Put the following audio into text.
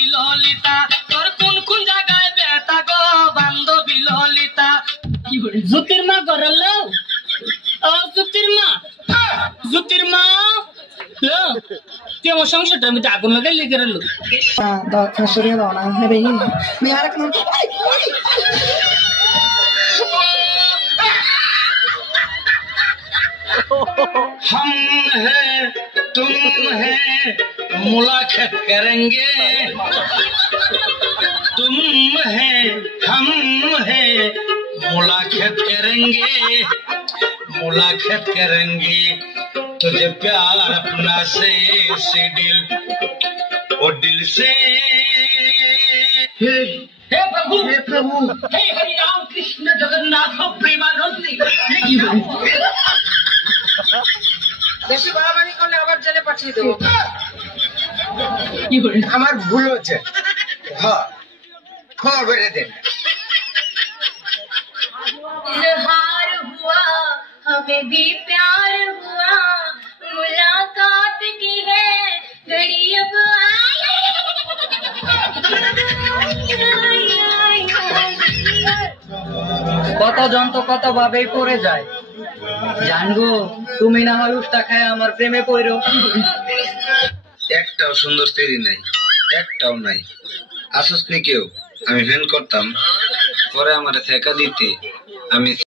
বান্ধবী ললিতা তোর কোন কোন জায়গায় বেতা গো বান্ধবী ললিতা জ্যোতির মা গরল ও জ্যোতির মা তুই আমার সংসারটার মধ্যে আগুন লাগাই লেগে গেল সরিয়ে দাও না হ্যাঁ ভাই আমি আর এক हम है तुम है मुलाकात करेंगे तुम है हम है मुलाकात करेंगे तुझे प्यार अपना से दिल और दिल से हे प्रभु हे हरि राम कृष्ण जगन्नाथ प्रेमानंदी বেশি বাড়াবাড়ি করলে আবার জেলে পাঠিয়ে দেবো আমার ভুল হচ্ছে হ্যাঁ ক্ষমা করে দেন इजहार हुआ हमें भी प्यार हुआ मुलाकात की है घड़ी अब কত যন্ত্র কত ভাবেই পড়ে যায় জানগো তুমি না হয় উস্তা খায় আমার প্রেমে পড়ো একটাও সুন্দর তেরি নাই একটাও নাই আসস নি কেউ আমি ফ্যান করতাম পরে আমার ফেঁকা দিতে আমি